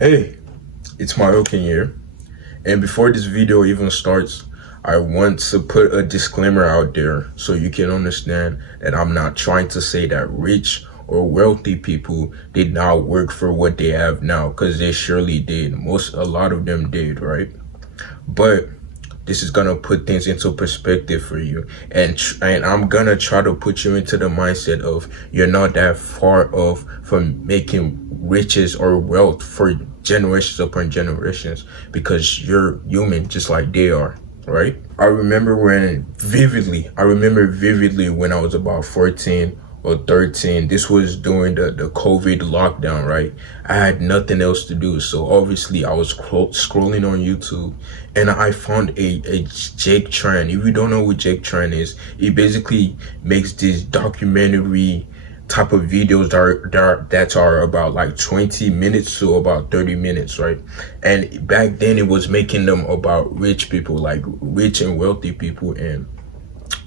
Hey, it's Mayokin here, and before this video even starts, I want to put a disclaimer out there so you can understand that I'm not trying to say that rich or wealthy people did not work for what they have now, because they surely did. A lot of them did, right? But this is gonna put things into perspective for you, and I'm gonna try to put you into the mindset of you're not that far off from making riches or wealth for generations upon generations, because you're human just like they are, right? I remember vividly when I was about 14 or 13. This was during the COVID lockdown, right? I had nothing else to do. So obviously I was scrolling on YouTube, and I found a Jake Tran. If you don't know what Jake Tran is, he basically makes this documentary type of videos that are about like 20 minutes to about 30 minutes, right? And back then it was making them about rich people, like rich and wealthy people, and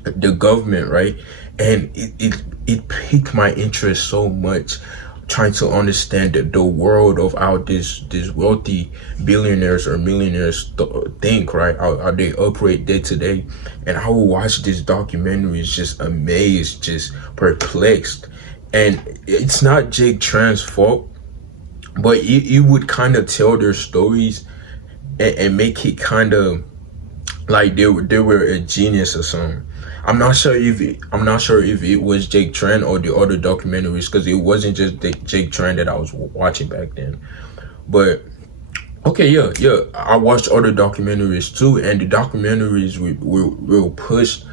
the government, right? And it piqued my interest so much, trying to understand the world of how this wealthy billionaires or millionaires think, right? How they operate day to day. And I would watch these documentaries just amazed, just perplexed. And it's not Jake Tran's fault, but you would kind of tell their stories, and make it kind of like they were a genius or something. I'm not sure if it was Jake Tran or the other documentaries, because it wasn't just Jake Tran that I was watching back then. But okay, yeah, I watched other documentaries too, and the documentaries will push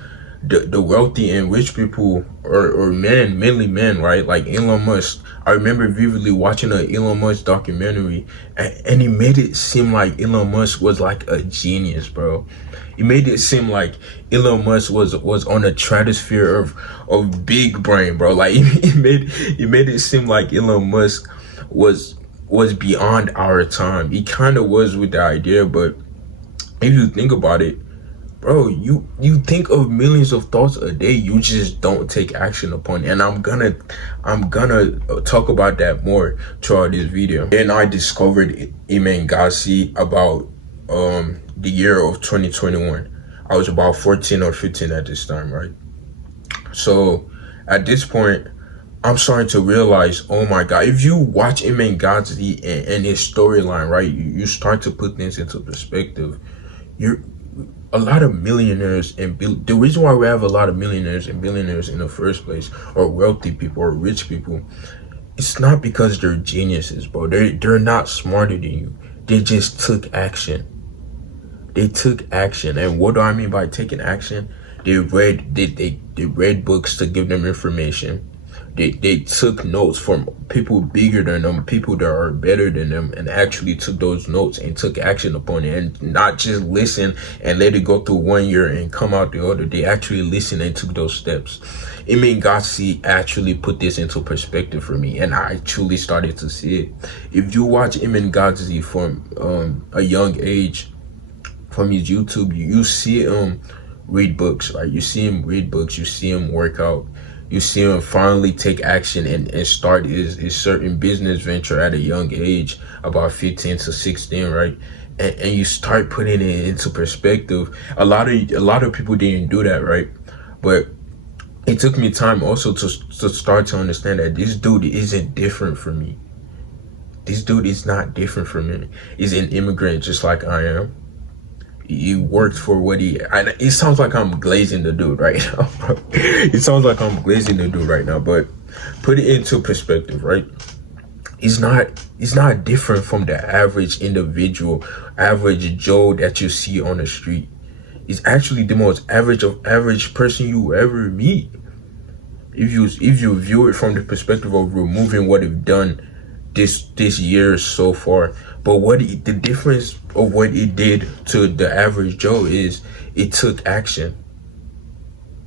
the wealthy and rich people, or men, mainly men, right? Like Elon Musk. I remember vividly watching a Elon Musk documentary, and he made it seem like Elon Musk was like a genius, bro. He made it seem like Elon Musk was on a stratosphere of big brain, bro. Like he made it seem like Elon Musk was was beyond our time. He kind of was with the idea, but if you think about it, bro, you think of millions of thoughts a day, you just don't take action upon it. And I'm gonna talk about that more throughout this video. Then I discovered Iman Gassi about the year of 2021. I was about 14 or 15 at this time, right? So at this point, I'm starting to realize, oh my God, if you watch Iman Gassi and his storyline, right, you start to put things into perspective. You're a lot of millionaires, and the reason why we have a lot of millionaires and billionaires in the first place, or wealthy people or rich people, it's not because they're geniuses, bro. They're not smarter than you. They just took action. They took action. And what do I mean by taking action? They read books to give them information. They took notes from people bigger than them, people that are better than them, and actually took those notes and took action upon it, and not just listen and let it go through 1 year and come out the other. They actually listened and took those steps. Iman Gassi actually put this into perspective for me, and I truly started to see it. If you watch Iman Gassi from a young age, from his YouTube, you see him read books, right? You see him read books, you see him work out, you see him finally take action and start his certain business venture at a young age, about 15 to 16, right? And you start putting it into perspective. A lot of people didn't do that, right? But it took me time also to start to understand that this dude isn't different from me. This dude is not different from me. He's an immigrant just like I am. He worked for what it sounds like I'm glazing the dude right now. It sounds like I'm glazing the dude right now, but put it into perspective, right? He's not different from the average individual, average Joe that you see on the street. He's actually the most average of average person you ever meet. If you view it from the perspective of removing what they've done this year so far. But the difference of what it did to the average Joe is it took action.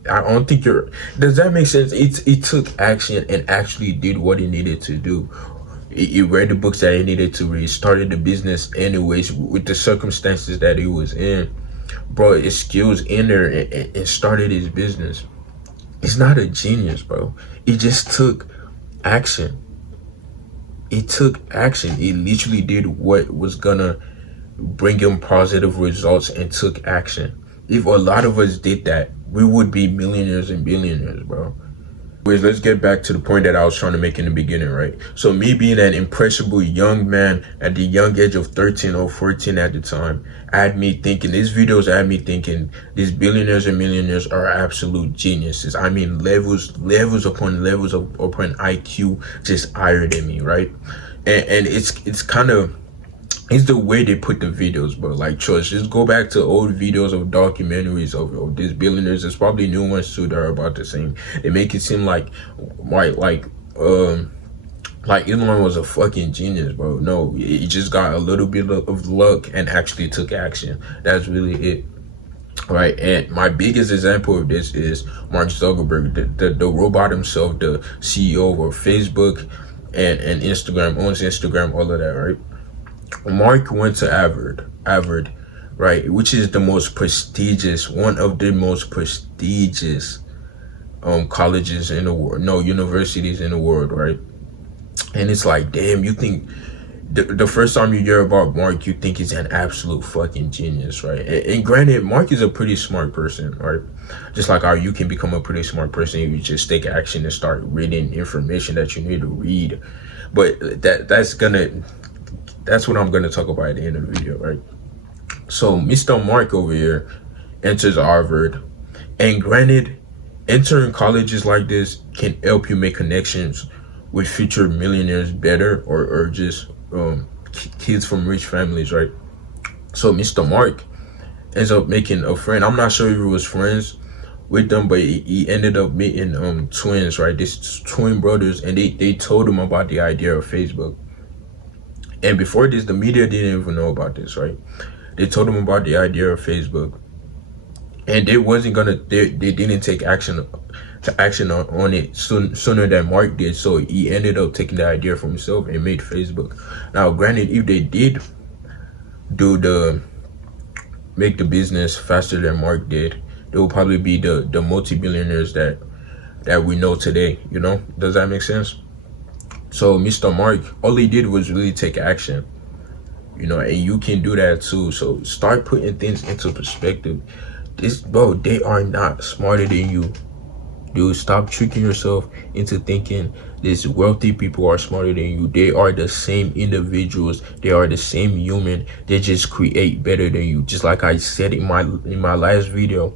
I don't think does that make sense? It took action and actually did what it needed to do. It read the books that it needed to read, started the business anyways with the circumstances that it was in, brought his skills in there, and started his business. It's not a genius, bro. It just took action. it took action. It literally did what was gonna bring him positive results and took action. If a lot of us did that, we would be millionaires and billionaires, bro. Anyways, let's get back to the point that I was trying to make in the beginning, right? So me being an impressionable young man at the young age of 13 or 14 at the time, these videos had me thinking these billionaires and millionaires are absolute geniuses. I mean, levels upon levels upon IQ just higher than me, right? And it's kind of, it's the way they put the videos, bro. Like, trust, just go back to old videos of documentaries of these billionaires. There's probably new ones too that are about the same. They make it seem like Elon was a fucking genius, bro. No, he just got a little bit of luck and actually took action. That's really it, right? And my biggest example of this is Mark Zuckerberg, the robot himself, the CEO of Facebook and Instagram, owns Instagram, all of that, right? Mark went to Harvard, right, which is the most prestigious, one of the most prestigious colleges in the world, no, universities in the world, right? And it's like, damn, you think the first time you hear about Mark, you think he's an absolute fucking genius, right? And granted, Mark is a pretty smart person, right? Just like how you can become a pretty smart person if you just take action and start reading information that you need to read. But that's what I'm going to talk about at the end of the video, right? So Mr. Mark over here enters Harvard, and granted, entering colleges like this can help you make connections with future millionaires better, or just kids from rich families, right? So Mr. Mark ends up making a friend. I'm not sure if he was friends with them, but he ended up meeting twins, right? These twin brothers, and they told him about the idea of Facebook. And before this, the media didn't even know about this, right? They told him about the idea of Facebook, and they didn't take action on it sooner than Mark did. So he ended up taking the idea for himself and made Facebook. Now, granted, if they did make the business faster than Mark did, they will probably be the multi-billionaires that we know today. You know, does that make sense? So Mr. Mark, all he did was really take action, you know, and you can do that too. So start putting things into perspective. They are not smarter than you. Dude, stop tricking yourself into thinking these wealthy people are smarter than you. They are the same individuals. They are the same human. They just create better than you. Just like I said in my last video,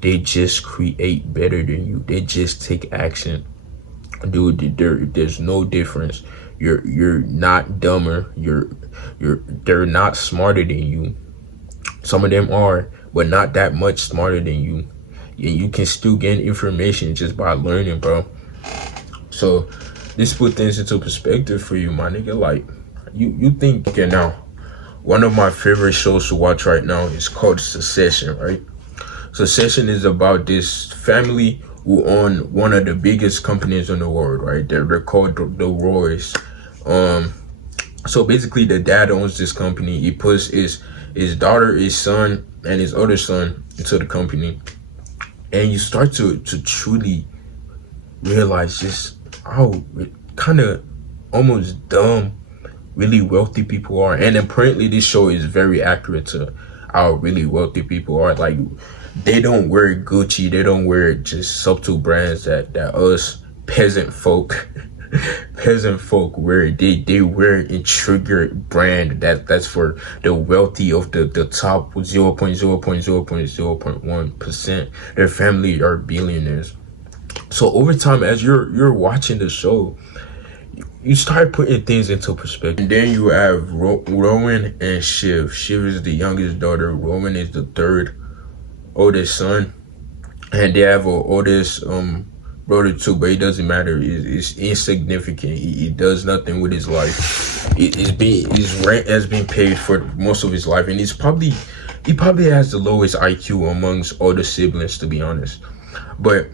they just create better than you. They just take action. Dude, there's no difference. You're not dumber. They're not smarter than you. Some of them are, but not that much smarter than you. And you can still gain information just by learning, bro. So this put things into perspective for you, my nigga. Like, you think, okay, now one of my favorite shows to watch right now is called Succession, right? Succession is about this family who own one of the biggest companies in the world, right? They're called the Royals. So basically, the dad owns this company. He puts his daughter, his son, and his other son into the company, and you start to truly realize just how kind of almost dumb really wealthy people are. And apparently, this show is very accurate to how really wealthy people are. Like, they don't wear Gucci, they don't wear just subtle brands that us peasant folk wear. They wear a triggered brand that's for the wealthy of the top 0.0.0.0.1%. Their family are billionaires. So over time, as you're watching the show, you start putting things into perspective. And then you have Rowan and Shiv. Shiv is the youngest daughter. Rowan is the third oldest son, and they have a oldest brother too, but it doesn't matter. It's insignificant. He does nothing with his life. His rent has been paid for most of his life, and he probably has the lowest IQ amongst all the siblings, to be honest. But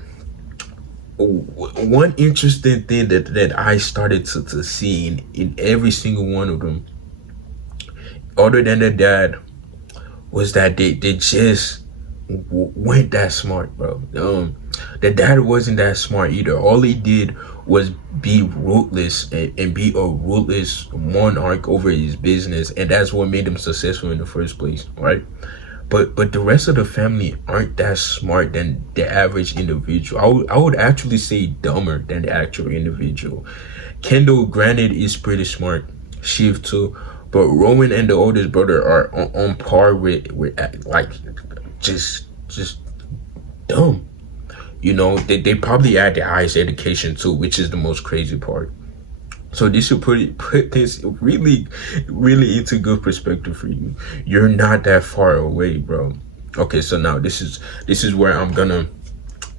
one interesting thing that I started to see in every single one of them, other than the dad, was that they just weren't that smart, bro. The dad wasn't that smart either. All he did was be ruthless and be a ruthless monarch over his business, and that's what made him successful in the first place, right? But the rest of the family aren't that smart than the average individual. I would actually say dumber than the actual individual. Kendall, granted, is pretty smart. Shiv too, but Rowan and the oldest brother are on par with like just dumb. You know, they probably had the highest education too, which is the most crazy part. So this should put this really into good perspective for you. You're not that far away, bro. Okay, so now this is where I'm gonna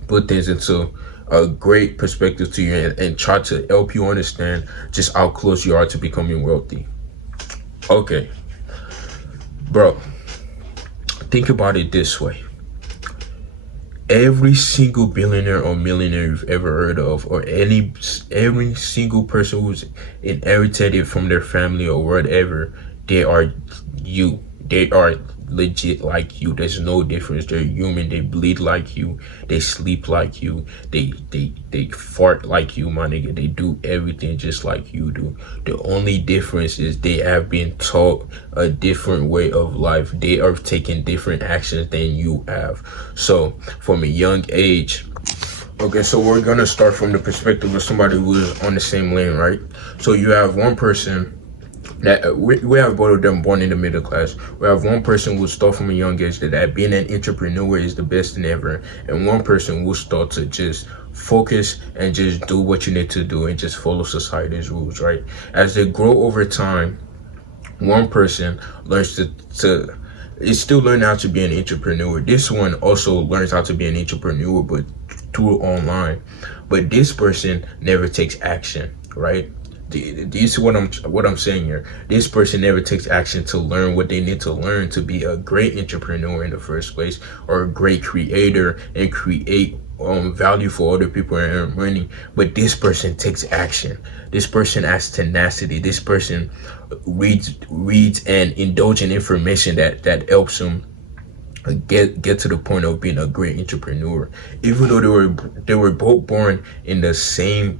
put things into a great perspective to you, and try to help you understand just how close you are to becoming wealthy. Okay, bro, think about it this way. Every single billionaire or millionaire you've ever heard of, or every single person who's inherited it from their family or whatever, they are you. They are legit like you. There's no difference. They're human. They bleed like you. They sleep like you. They fart like you, my nigga. They do everything just like you do. The only difference is they have been taught a different way of life. They are taking different actions than you have. So from a young age, okay, so we're gonna start from the perspective of somebody who is on the same lane, right? So you have one person that we have both of them born in the middle class. We have one person who start from a young age that being an entrepreneur is the best thing ever, and one person will start to just focus and just do what you need to do and just follow society's rules, right? As they grow over time, one person learns to is still learning how to be an entrepreneur. This one also learns how to be an entrepreneur, but through online. But this person never takes action, right? Do you see what I'm saying here? This person never takes action to learn what they need to learn to be a great entrepreneur in the first place, or a great creator and create value for other people and earn money. But this person takes action. This person has tenacity. This person reads and indulge in information that helps them get to the point of being a great entrepreneur. Even though they were both born in the same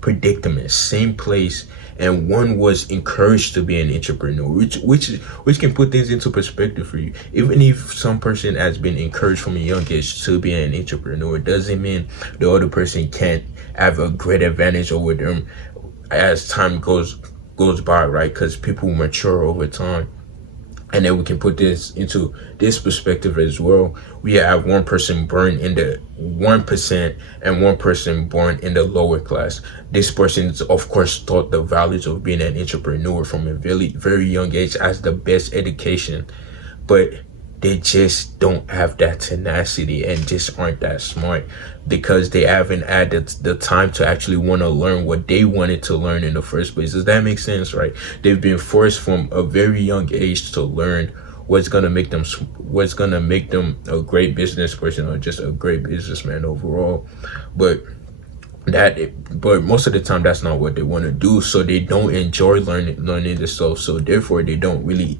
predicament, same place, and one was encouraged to be an entrepreneur, which can put things into perspective for you. Even if some person has been encouraged from a young age to be an entrepreneur, doesn't mean the other person can't have a great advantage over them as time goes by, right? Because people mature over time. And then we can put this into this perspective as well. We have one person born in the 1% and one person born in the lower class. This person is, of course, taught the values of being an entrepreneur from a very young age as the best education. But they just don't have that tenacity and just aren't that smart, because they haven't had the time to actually want to learn what they wanted to learn in the first place. Does that make sense, right? They've been forced from a very young age to learn what's gonna make them a great business person, or just a great businessman overall. But most of the time that's not what they want to do, so they don't enjoy learning this stuff. So therefore they don't really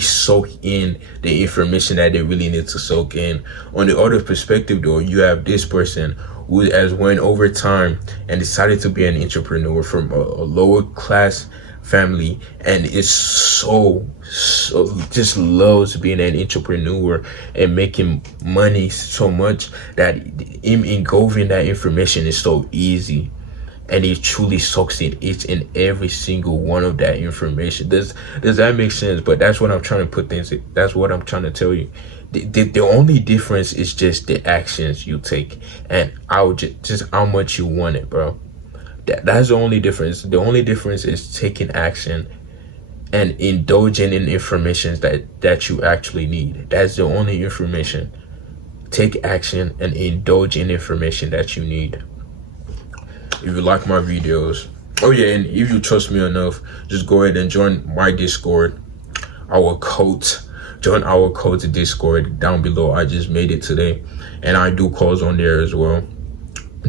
soak in the information that they really need to soak in. On the other perspective though, you have this person who has went over time and decided to be an entrepreneur from a lower class family, and is so just loves being an entrepreneur and making money so much that him engulfing that information is so easy, and he truly soaks in each and every single one of that information. Does that make sense? But that's what I'm trying to put things. That's what I'm trying to tell you. The only difference is just the actions you take, and just how much you want it, bro. That's the only difference. The only difference is taking action and indulging in information that you actually need. That's the only information. Take action and indulge in information that you need. If you like my videos, oh yeah, and if you trust me enough, just go ahead and join my Discord. Join our cult Discord down below. I just made it today, and I do calls on there as well.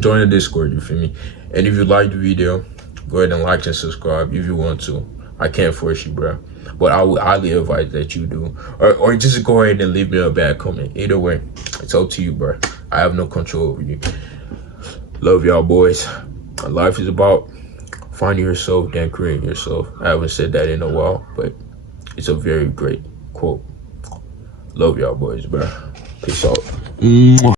Join the Discord, you feel me? And if you like the video, go ahead and like and subscribe if you want to. I can't force you, bro, but I would highly advise that you do, or just go ahead and leave me a bad comment. Either way, it's up to you, bro. I have no control over you. Love y'all, boys. Life is about finding yourself, then creating yourself. I haven't said that in a while, but it's a very great quote. Love y'all, boys, bro. Peace out.